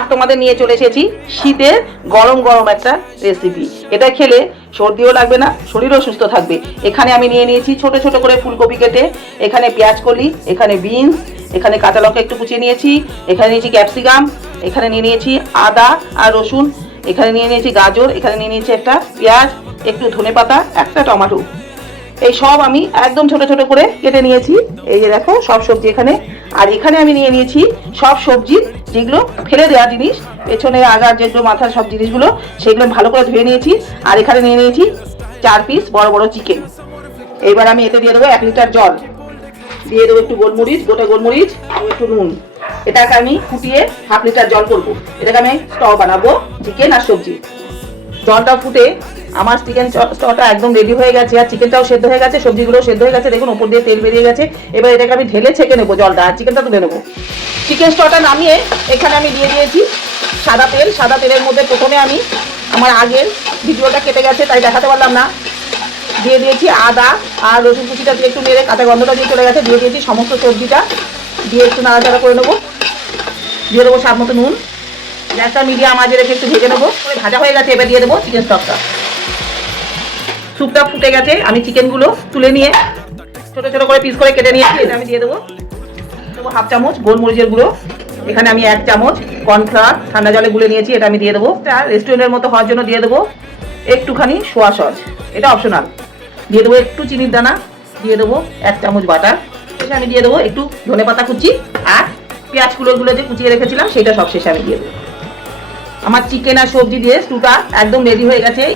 আর তোমাদের নিয়ে চলে এসেছি শীতের গরম গরম একটা রেসিপি। এটা খেলে সর্দিও লাগবে না, শরীরও সুস্থ থাকবে। এখানে আমি নিয়ে নিয়েছি ছোট ছোট করে ফুলকপি কেটে, এখানে পেঁয়াজ কলি, এখানে বিনস, এখানে কাঁচা লঙ্কা একটু কুচিয়ে নিয়েছি, এখানে নিয়েছি ক্যাপসিকাম, এখানে নিয়ে নিয়েছি আদা আর রসুন, এখানে নিয়ে নিয়েছি গাজর, এখানে নিয়ে নিয়েছি একটা পেঁয়াজ, একটু ধনেপাতা, একটা টমেটো। এই সব আমি একদম ছোট ছোট করে কেটে নিয়েছি। এই যে দেখো সব সবজি এখানে। আর এখানে আমি নিয়ে নিয়েছি সব সবজি যেগুলো ফেলে দেওয়া জিনিস, পেছনে আগার যেগুলো মাথার সব জিনিসগুলো, সেগুলো ভালো করে ধুয়ে নিয়েছি। আর এখানে নিয়ে নিয়েছি 4 পিস বড় বড় চিকেন। এইবার আমি এতে দিয়ে দেবো 1 লিটার জল, দিয়ে দেবো একটু গোলমরিচ, গোটা গোলমরিচ, একটু নুন। এটাকে আমি ফুটিয়ে 1/2 লিটার জল করবো। এটাকে আমি স্টক বানাবো চিকেন আর সবজি। জলটা ফুটে আমার চিকেন স্টকটা একদম রেডি হয়ে গেছে, আর চিকেনটাও সেদ্ধ হয়ে গেছে, সবজিগুলো সেদ্ধ হয়ে গেছে। দেখুন ওপর দিয়ে তেল বেরিয়ে গেছে। এবার এটাকে আমি ঢেলে ছেঁকে নেবো জলটা, আর চিকেনটা তুলে নেবো। চিকেন স্টকটা নামিয়ে এখানে আমি দিয়ে দিয়েছি সাদা তেল। সাদা তেলের মধ্যে প্রথমে আমি, আমার আগের ভিডিওটা কেটে গেছে তাই দেখাতে পারলাম না, দিয়ে দিয়েছি আদা আর রসুন কুচিটা দিয়ে একটু নেড়ে, কাঁচা গন্ধটা দিয়ে চলে গেছে, দিয়ে দিয়েছি সমস্ত সবজিটা, দিয়ে একটু নাড়াচাড়া করে নেবো। দিয়ে দেবো স্বাদ মতো নুন। গ্যাসটা মিডিয়াম আঁচে রেখে একটু ভেজে নেবো। ভাজা হয়ে গেছে, এবার দিয়ে দেবো চিকেন স্টকটা। স্যুপটা ফুটে গেছে, আমি চিকেনগুলো তুলে নিয়ে ছোট ছোট করে পিস করে কেটে নিয়েছি। এটা আমি দিয়ে দেবো 1/2 চামচ গোলমরিচের গুঁড়ো, এখানে আমি 1 চামচ কর্নফ্লাওয়ার ঠান্ডা জলে গুলে নিয়েছি, এটা আমি দিয়ে দেবো। রেস্টুরেন্টের মতো হওয়ার জন্য দিয়ে দেবো একটুখানি সোয়া সস, এটা অপশনাল। দিয়ে দেবো একটু চিনির দানা, দিয়ে দেবো 1 চামচ বাটার, শেষে আমি দিয়ে দেবো একটু ধনেপাতা কুচি, আর পেঁয়াজ কুলোগুলো যে কুচিয়ে রেখেছিলাম সেটা সব শেষে আমি দিয়ে দেবো। আমার চিকেন আর সবজি দিয়ে স্টুটা একদম রেডি হয়ে গেছে।